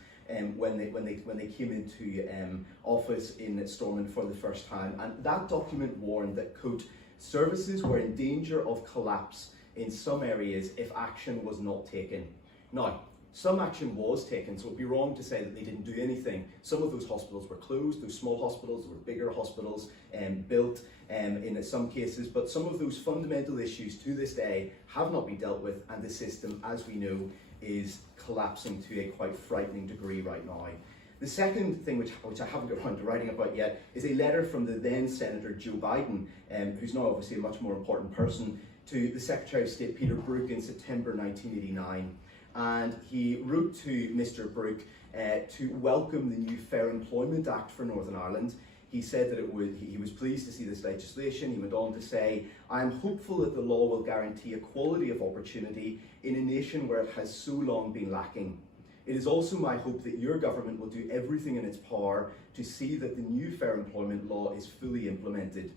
when they came into office in Stormont for the first time. And that document warned that, quote, services were in danger of collapse in some areas if action was not taken. Now, some action was taken, so it would be wrong to say that they didn't do anything. Some of those hospitals were closed, those small hospitals were bigger hospitals built in some cases, but some of those fundamental issues to this day have not been dealt with, and the system, as we know, is collapsing to a quite frightening degree right now. The second thing, which I haven't got around to writing about yet, is a letter from the then Senator Joe Biden, who's now obviously a much more important person, to the Secretary of State Peter Brooke in September 1989. And he wrote to Mr. Brooke to welcome the new Fair Employment Act for Northern Ireland. He said that he was pleased to see this legislation. He went on to say, I am hopeful that the law will guarantee equality of opportunity in a nation where it has so long been lacking. It is also my hope that your government will do everything in its power to see that the new Fair Employment Law is fully implemented.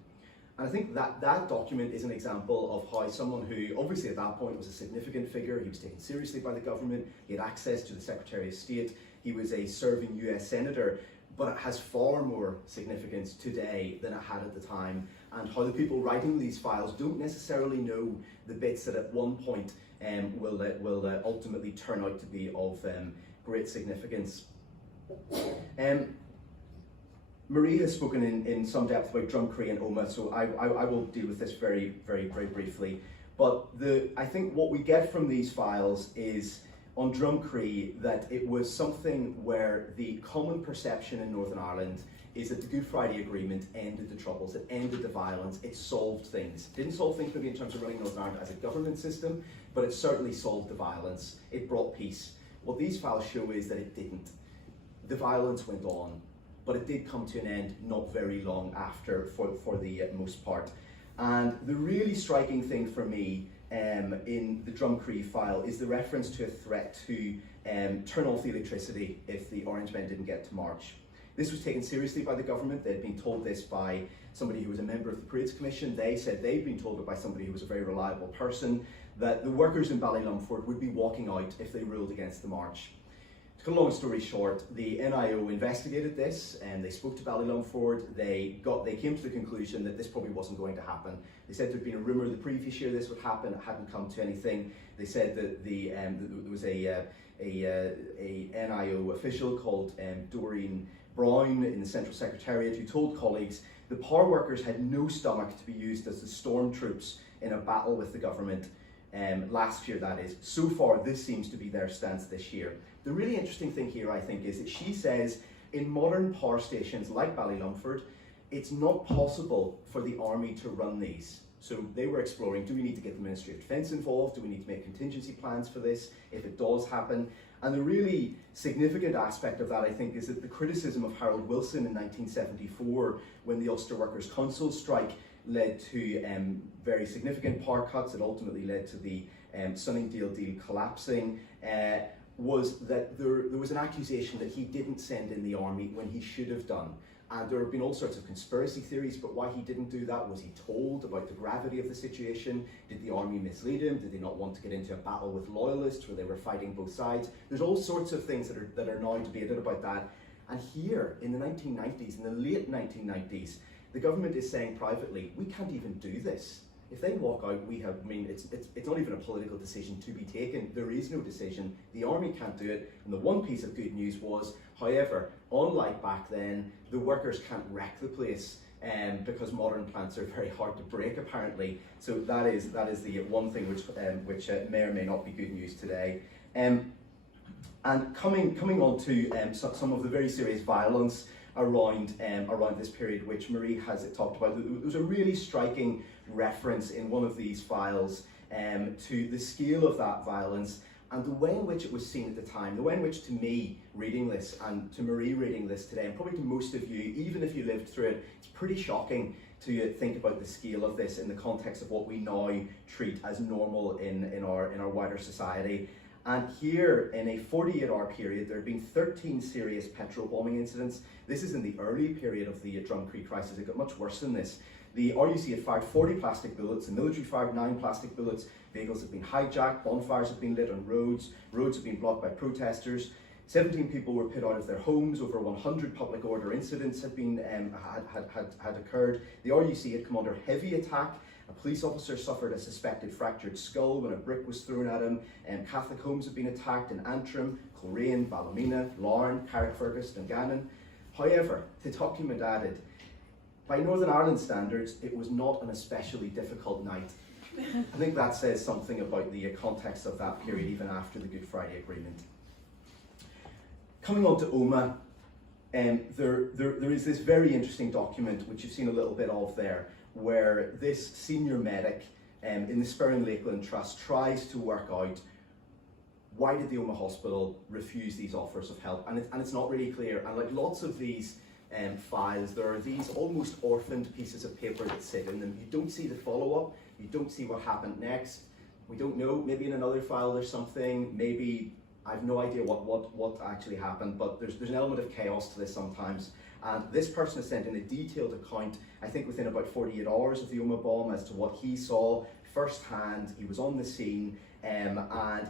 And I think that document is an example of how someone who obviously at that point was a significant figure, he was taken seriously by the government, he had access to the Secretary of State, he was a serving US Senator, but it has far more significance today than it had at the time, and how the people writing these files don't necessarily know the bits that at one point will ultimately turn out to be of great significance. Marie has spoken in some depth about Drumcree and Omagh, so I will deal with this very, very, very briefly. But I think what we get from these files is, on Drumcree, that it was something where the common perception in Northern Ireland is that the Good Friday Agreement ended the troubles, it ended the violence, it solved things. It didn't solve things maybe in terms of running Northern Ireland as a government system, but it certainly solved the violence, it brought peace. What these files show is that it didn't. the violence went on, but it did come to an end not very long after for the most part. And the really striking thing for me in the Drumcree file is the reference to a threat to turn off the electricity if the Orange Men didn't get to march. This was taken seriously by the government. They'd been told this by somebody who was a member of the Parades Commission. They said they'd been told it by somebody who was a very reliable person, that the workers in Longford would be walking out if they ruled against the march. To cut a long story short, the NIO investigated this and they spoke to Longford. They came to the conclusion that this probably wasn't going to happen. They said there'd been a rumour the previous year this would happen. It hadn't come to anything. They said that there was a NIO official called Doreen Brown in the Central Secretariat who told colleagues the power workers had no stomach to be used as the storm troops in a battle with the government. Last year, that is. So far, this seems to be their stance this year. The really interesting thing here, I think, is that she says in modern power stations like Longford, it's not possible for the army to run these. So they were exploring, do we need to get the Ministry of Defence involved? Do we need to make contingency plans for this if it does happen? And the really significant aspect of that, I think, is that the criticism of Harold Wilson in 1974, when the Ulster Workers' Council strike led to very significant power cuts, it ultimately led to the Sunningdale deal collapsing, was that there was an accusation that he didn't send in the army when he should have done. And there have been all sorts of conspiracy theories about why he didn't do that. Was he told about the gravity of the situation? Did the army mislead him? Did they not want to get into a battle with loyalists where they were fighting both sides? There's all sorts of things that are now debated about that. And here in the 1990s, in the late 1990s, the government is saying privately, we can't even do this. If they walk out, it's not even a political decision to be taken. There is no decision. The army can't do it. And the one piece of good news was, however, unlike back then, the workers can't wreck the place because modern plants are very hard to break, apparently. So that is the one thing which may or may not be good news today. And coming on to some of the very serious violence around this period, which Marie has talked about. There was a really striking reference in one of these files to the scale of that violence and the way in which it was seen at the time, the way in which, to me, reading this, and to Marie reading this today, and probably to most of you, even if you lived through it, it's pretty shocking to think about the scale of this in the context of what we now treat as normal in our wider society. And here, in a 48-hour period, there have been 13 serious petrol bombing incidents. This is in the early period of the Drumcree crisis. It got much worse than this. The RUC had fired 40 plastic bullets, the military fired 9 plastic bullets, vehicles have been hijacked, bonfires have been lit on roads have been blocked by protesters, 17 people were put out of their homes, over 100 public order incidents had occurred. The RUC had come under heavy attack. A police officer suffered a suspected fractured skull when a brick was thrown at him. Catholic homes have been attacked in Antrim, Coleraine, Ballymena, Larne, Carrickfergus, Dungannon. However, the document added, by Northern Ireland standards, it was not an especially difficult night. I think that says something about the context of that period, even after the Good Friday Agreement. Coming on to Omagh, there is this very interesting document, which you've seen a little bit of there, where this senior medic in the Sperrin Lakeland Trust tries to work out why did the Omagh Hospital refuse these offers of help, and it's not really clear. And like lots of these files, there are these almost orphaned pieces of paper that sit in them. You don't see the follow-up, you don't see what happened next. We don't know, maybe in another file there's something, maybe I have no idea what actually happened, but there's an element of chaos to this sometimes. And this person has sent in a detailed account, I think within about 48 hours of the Omagh bomb, as to what he saw firsthand. He was on the scene, and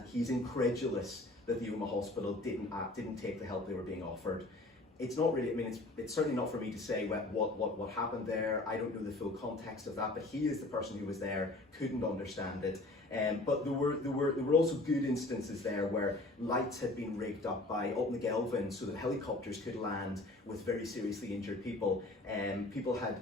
he's incredulous that the Omagh Hospital didn't take the help they were being offered. It's not really, it's certainly not for me to say what happened there. I don't know the full context of that, but he is the person who was there, couldn't understand it. But there were also good instances there where lights had been rigged up by up McGelvin so that helicopters could land with very seriously injured people. People had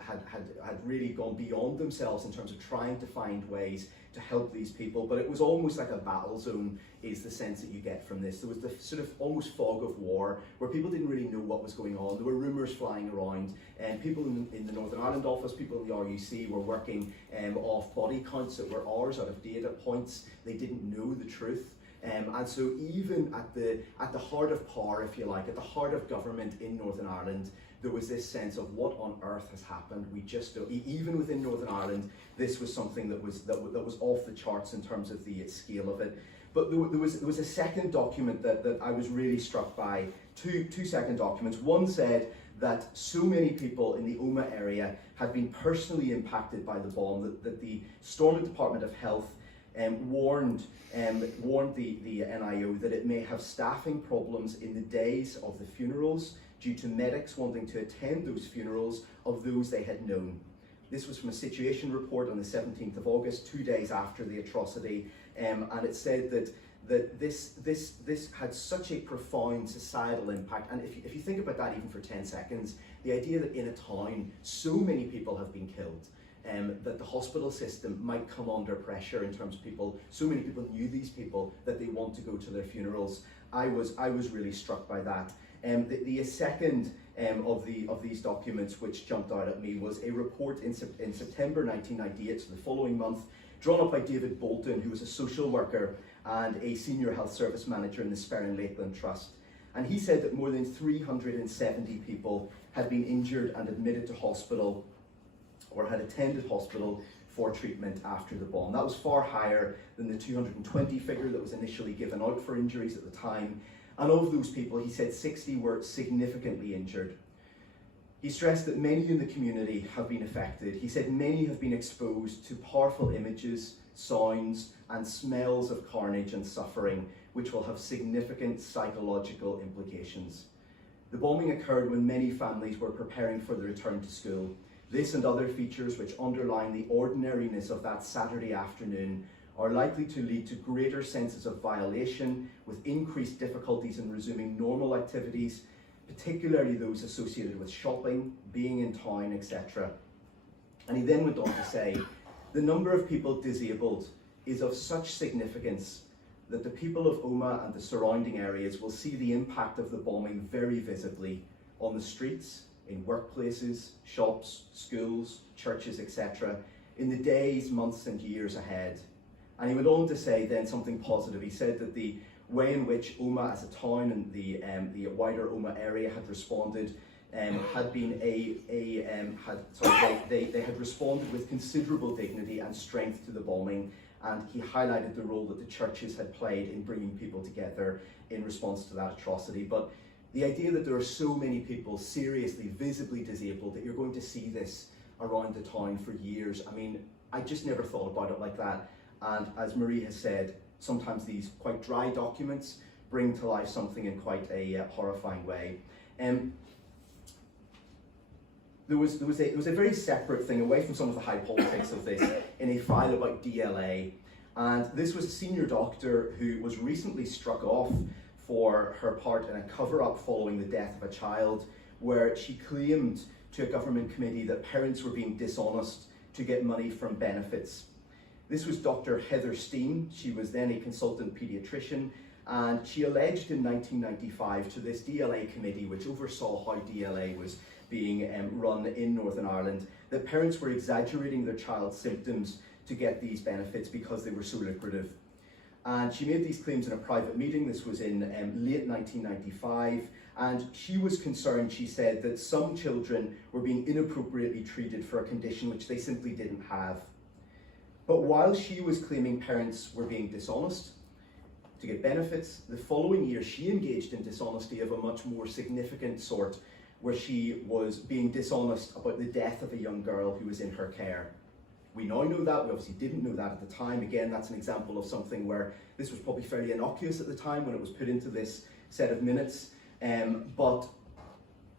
really gone beyond themselves in terms of trying to find ways to help these people, but it was almost like a battle zone is the sense that you get from this. There was the sort of almost fog of war where people didn't really know what was going on. There were rumours flying around, and people in the Northern Ireland office, people in the RUC were working off body counts that were hours out of date at points. They didn't know the truth. And so even at the heart of power, if you like, at the heart of government in Northern Ireland, there was this sense of what on earth has happened. We just don't, even within Northern Ireland, this was something that was off the charts in terms of the scale of it. But there was a second document that I was really struck by, two second documents. One said that so many people in the Omagh area had been personally impacted by the bomb that the Stormont Department of Health warned the NIO that it may have staffing problems in the days of the funerals due to medics wanting to attend those funerals of those they had known. This was from a situation report on the 17th of August, 2 days after the atrocity, and it said that this had such a profound societal impact. And if you think about that even for 10 seconds, the idea that in a town so many people have been killed, that the hospital system might come under pressure in terms of people, so many people knew these people that they want to go to their funerals. I was really struck by that. The second of these documents which jumped out at me was a report in September 1998, so the following month, drawn up by David Bolton, who was a social worker and a senior health service manager in the Sperrin Lakeland Trust. And he said that more than 370 people had been injured and admitted to hospital or had attended hospital for treatment after the bomb. That was far higher than the 220 figure that was initially given out for injuries at the time. And of those people, he said 60 were significantly injured. He stressed that many in the community have been affected. He said many have been exposed to powerful images, sounds, and smells of carnage and suffering, which will have significant psychological implications. The bombing occurred when many families were preparing for the return to school. This and other features which underline the ordinariness of that Saturday afternoon are likely to lead to greater senses of violation, with increased difficulties in resuming normal activities, particularly those associated with shopping, being in town, etc. And he then went on to say, the number of people disabled is of such significance that the people of Omagh and the surrounding areas will see the impact of the bombing very visibly on the streets, in workplaces, shops, schools, churches, etc., in the days, months and years ahead. And he went on to say then something positive. He said that the way in which Omagh as a town and the wider Omagh area had responded had been they had responded with considerable dignity and strength to the bombing, and he highlighted the role that the churches had played in bringing people together in response to that atrocity. But the idea that there are so many people seriously, visibly disabled, that you're going to see this around the town for years, I mean, I just never thought about it like that. And as Marie has said, sometimes these quite dry documents bring to life something in quite a horrifying way. There was a very separate thing, away from some of the high politics of this, in a file about DLA. And this was a senior doctor who was recently struck off for her part in a cover-up following the death of a child, where she claimed to a government committee that parents were being dishonest to get money from benefits. This was Dr. Heather Steen. She was then a consultant paediatrician, and she alleged in 1995 to this DLA committee, which oversaw how DLA was being run in Northern Ireland, that parents were exaggerating their child's symptoms to get these benefits because they were so lucrative. And she made these claims in a private meeting. This was in late 1995, and she was concerned, she said, that some children were being inappropriately treated for a condition which they simply didn't have. But while she was claiming parents were being dishonest to get benefits, the following year she engaged in dishonesty of a much more significant sort, where she was being dishonest about the death of a young girl who was in her care. We now know that, we obviously didn't know that at the time. Again, that's an example of something where this was probably fairly innocuous at the time when it was put into this set of minutes, but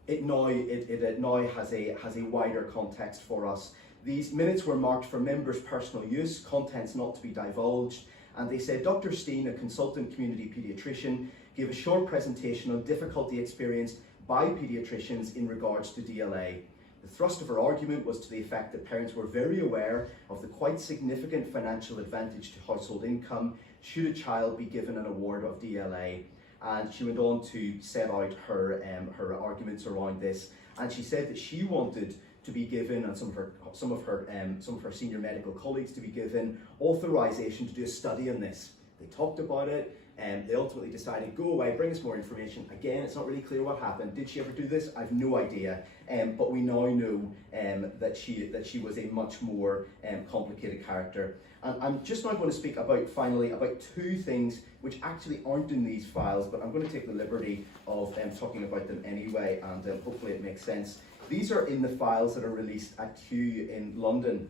it now has a wider context for us. These minutes were marked for members' personal use, contents not to be divulged, and they said Dr. Steen, a consultant community paediatrician, gave a short presentation on difficulty experienced by paediatricians in regards to DLA. The thrust of her argument was to the effect that parents were very aware of the quite significant financial advantage to household income should a child be given an award of DLA. And she went on to set out her arguments around this, and she said that she wanted to be given, and some of her senior medical colleagues to be given, authorization to do a study on this, They talked about it, and they ultimately decided, go away, bring us more information. Again, it's not really clear what happened. Did she ever do this? I've no idea. But we now know that she was a much more complicated character. And I'm just now going to speak finally about two things which actually aren't in these files, but I'm going to take the liberty of talking about them anyway, and hopefully it makes sense. These are in the files that are released at Kew in London,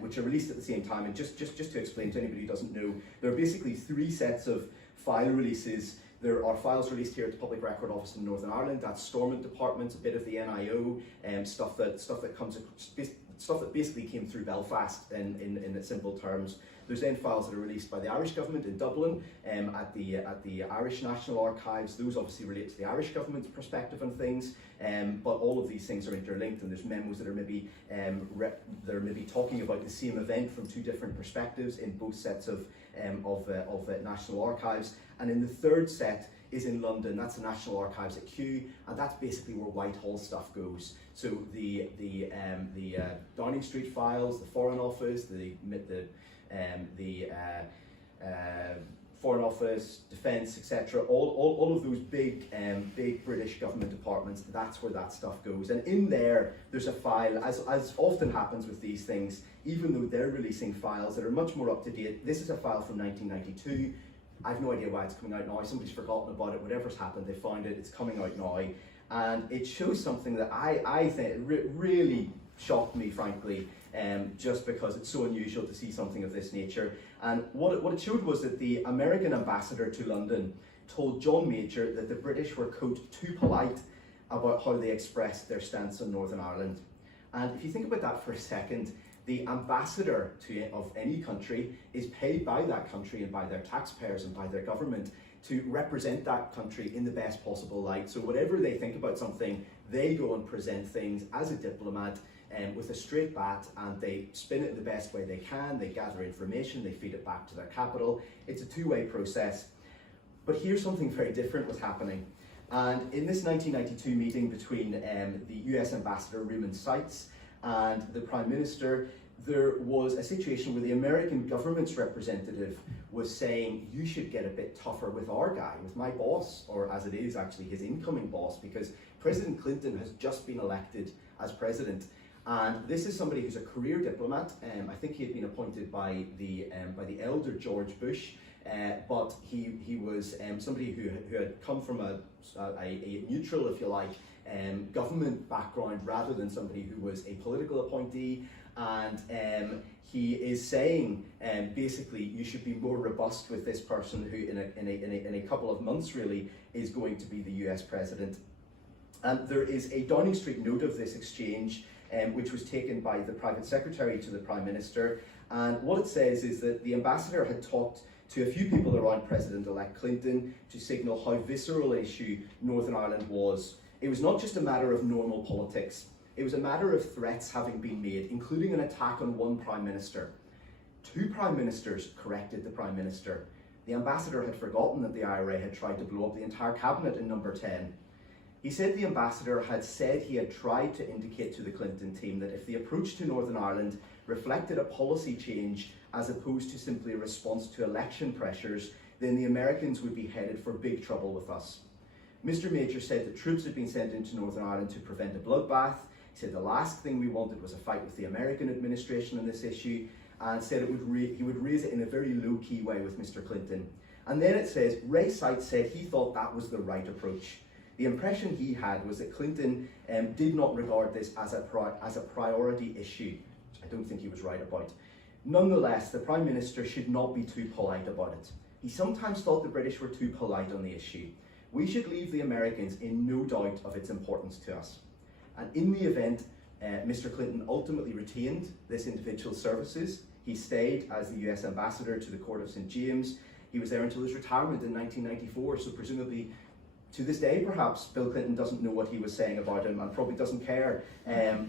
which are released at the same time. And just to explain to anybody who doesn't know, there are basically three sets of file releases. There are files released here at the Public Record Office in Northern Ireland. That's Stormont Department, a bit of the NIO, stuff that basically came through Belfast in simple terms. There's then files that are released by the Irish government in Dublin at the Irish National Archives. Those obviously relate to the Irish government's perspective on things, but all of these things are interlinked, and there's memos that are maybe talking about the same event from two different perspectives in both sets of National Archives. And in the third set is in London. That's the National Archives at Kew, and that's basically where Whitehall stuff goes. So the Downing Street files, the Foreign Office, the Foreign Office, Defence, etc. All of those big British government departments. That's where that stuff goes. And in there's a file, as often happens with these things. Even though they're releasing files that are much more up to date. This is a file from 1992. I've no idea why it's coming out now. Somebody's forgotten about it. Whatever's happened, they found it. It's coming out now, and it shows something that I think really shocked me, frankly, just because it's so unusual to see something of this nature. And what it showed was that the American ambassador to London told John Major that the British were, quote, too polite about how they expressed their stance on Northern Ireland. And if you think about that for a second, the ambassador of any country is paid by that country and by their taxpayers and by their government to represent that country in the best possible light. So whatever they think about something, they go and present things as a diplomat with a straight bat, and they spin it in the best way they can. They gather information, they feed it back to their capital. It's a two-way process. But here's something very different was happening. And in this 1992 meeting between the US Ambassador Raymond Seitz and the Prime Minister, there was a situation where the American government's representative was saying, you should get a bit tougher with our guy, with my boss, or as it is actually his incoming boss, because President Clinton has just been elected as president. And this is somebody who's a career diplomat. I think he had been appointed by the elder George Bush, but he was somebody who had come from a neutral, if you like, government background rather than somebody who was a political appointee. And he is saying basically you should be more robust with this person who in a couple of months really is going to be the US president. And there is a Downing Street note of this exchange which was taken by the private secretary to the Prime Minister. And what it says is that the ambassador had talked to a few people around President-elect Clinton to signal how visceral an issue Northern Ireland was. It was not just a matter of normal politics. It was a matter of threats having been made, including an attack on one Prime Minister. Two Prime Ministers corrected the Prime Minister. The ambassador had forgotten that the IRA had tried to blow up the entire cabinet in number 10. He said the ambassador had said he had tried to indicate to the Clinton team that if the approach to Northern Ireland reflected a policy change as opposed to simply a response to election pressures, then the Americans would be headed for big trouble with us. Mr. Major said that troops had been sent into Northern Ireland to prevent a bloodbath. He said the last thing we wanted was a fight with the American administration on this issue, and said he would raise it in a very low-key way with Mr. Clinton. And then it says, Ray Seitz said he thought that was the right approach. The impression he had was that Clinton did not regard this as a priority issue, which I don't think he was right about. Nonetheless, the Prime Minister should not be too polite about it. He sometimes thought the British were too polite on the issue. We should leave the Americans in no doubt of its importance to us. And in the event, Mr. Clinton ultimately retained this individual's services. He stayed as the US Ambassador to the Court of St. James. He was there until his retirement in 1994, so presumably to this day, perhaps, Bill Clinton doesn't know what he was saying about him and probably doesn't care,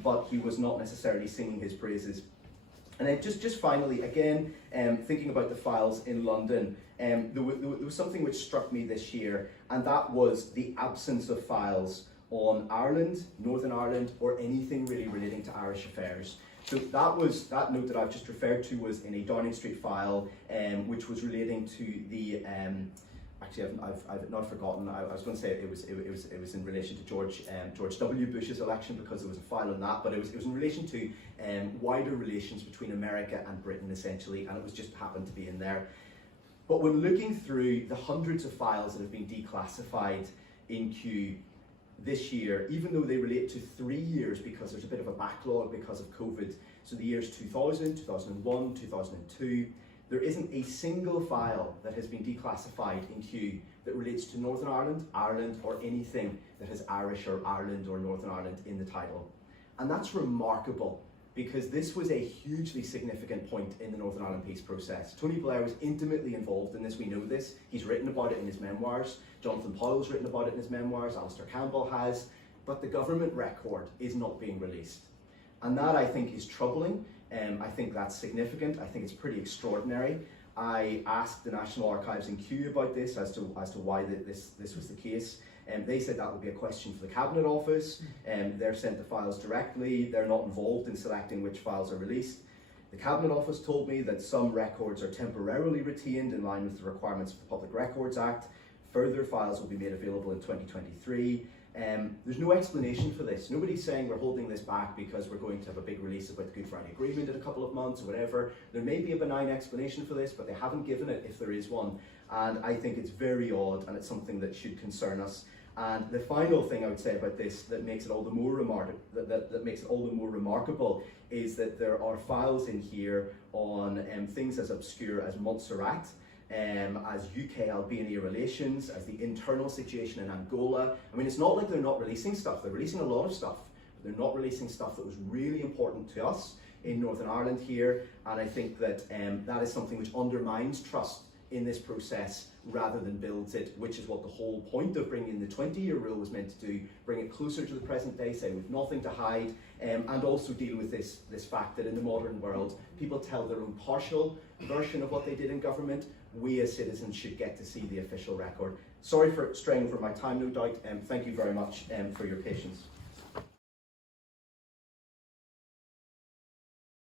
but he was not necessarily singing his praises. And then just finally, again, thinking about the files in London, there was something which struck me this year, and that was the absence of files on Ireland, Northern Ireland, or anything really relating to Irish affairs. So that note that I've just referred to was in a Downing Street file, which was relating to the actually I've not forgotten. I was going to say it was in relation to George W. Bush's election, because there was a file on that, but it was in relation to wider relations between America and Britain essentially, and it was just happened to be in there. But when looking through the hundreds of files that have been declassified in Kew this year, even though they relate to 3 years because there's a bit of a backlog because of COVID, so the years 2000, 2001, 2002, there isn't a single file that has been declassified in Kew that relates to Northern Ireland, Ireland, or anything that has Irish or Ireland or Northern Ireland in the title. And that's remarkable, because this was a hugely significant point in the Northern Ireland peace process. Tony Blair was intimately involved in this, we know this. He's written about it in his memoirs. Jonathan Powell's written about it in his memoirs, Alistair Campbell has, but the government record is not being released. And that, I think, is troubling. I think that's significant. I think it's pretty extraordinary. I asked the National Archives in Kew about this as to why this was the case. They said that would be a question for the Cabinet Office. They're sent the files directly. They're not involved in selecting which files are released. The Cabinet Office told me that some records are temporarily retained in line with the requirements of the Public Records Act. Further files will be made available in 2023. There's no explanation for this. Nobody's saying we're holding this back because we're going to have a big release about the Good Friday Agreement in a couple of months or whatever. There may be a benign explanation for this, but they haven't given it if there is one. And I think it's very odd, and it's something that should concern us. And the final thing I would say about this that makes it all the more remarkable is that there are files in here on things as obscure as Montserrat, as UK-Albania relations, as the internal situation in Angola. I mean, it's not like they're not releasing stuff. They're releasing a lot of stuff, but they're not releasing stuff that was really important to us in Northern Ireland here. And I think that that is something which undermines trust in this process rather than builds it, which is what the whole point of bringing in the 20-year rule was meant to do, bring it closer to the present day, say we've nothing to hide, and also deal with this fact that in the modern world, people tell their own partial version of what they did in government. We as citizens should get to see the official record. Sorry for straying over my time, no doubt, and thank you very much for your patience.